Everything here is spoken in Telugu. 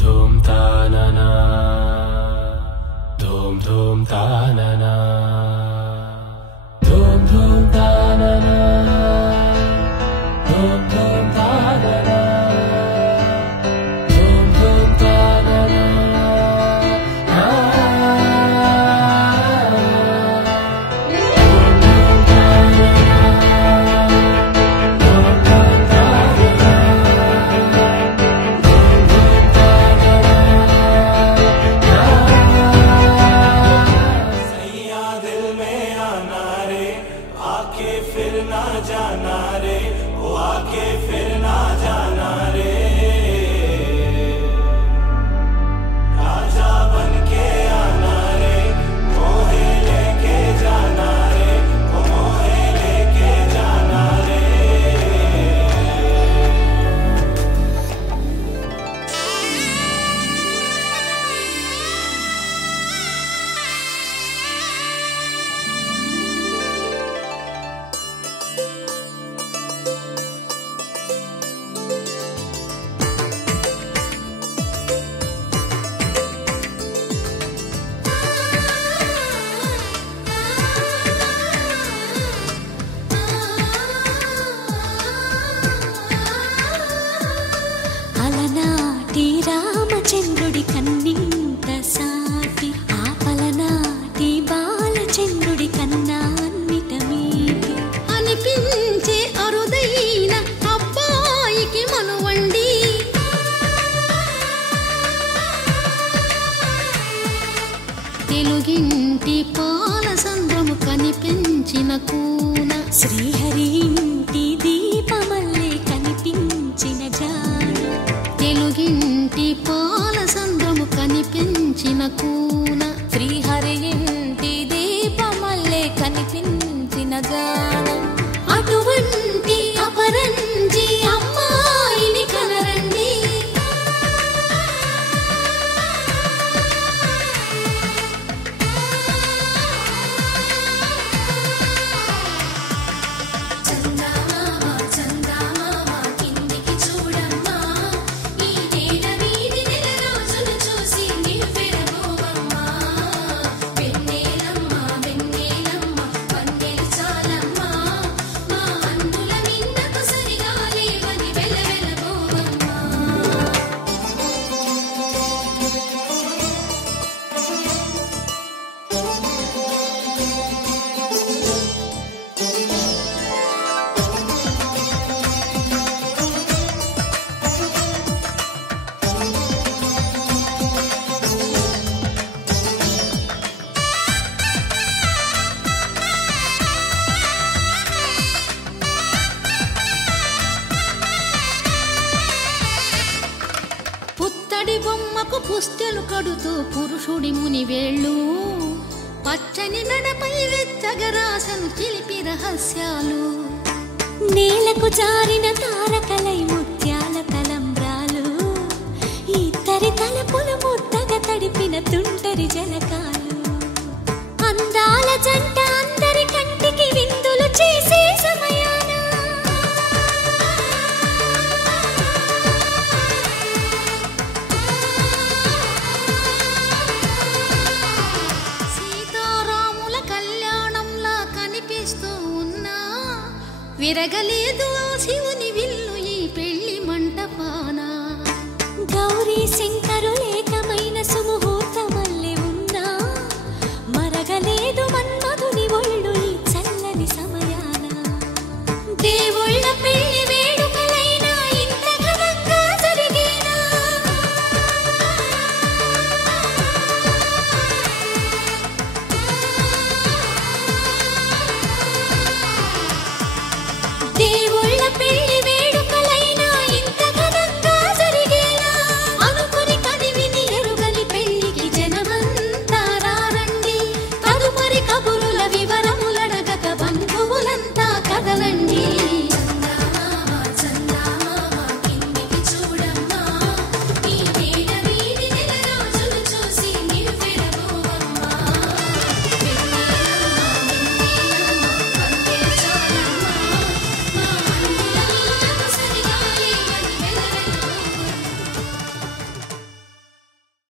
धूम तानना धूम धूम तानना धूम धूम तानना धूम धूम तानना धूम धूम तानना फिर ना जाना रे वो आके फिर ना जाना रे राजा बन के आना रे मोहे लेके जाना रे वो मोहे लेके जाना रे రామచంద్రుడి కన్నింత సాటి ఆపలనాటి బాలచంద్రుడి కన్నాన్నిట మీటి అనిపించే అరుదైన అబ్బాయికి మనువండి తెలుగింటి పాలసంద్రము కనిపించిన కూన శ్రీహరి ఇంటి దీపమల్లే కనిపించిన జాన తెలుగింటి పాలసంద్రము కనిపించిన కూన శ్రీహరి ఇంటి దీపమల్లే కనిపించిన జాన అటువంటి అపరంజి అమ్మాయిని కనరండి బొమ్మకు పుస్తెలు కడుతూ పురుషుడి ముని వేళ్ళు పచ్చని నడపై వెచ్చగరాసను చిలిపి రహస్యాలు నేలకు జారిన తారకలై ముత్యాల తలంబ్రాలు ఇద్దరి తలపుల ముద్దగా తడిపిన తుంటరి జలకాలు అందాల జంట అందరి కంటికి విందులు చేసే సమయాన విరగలేదు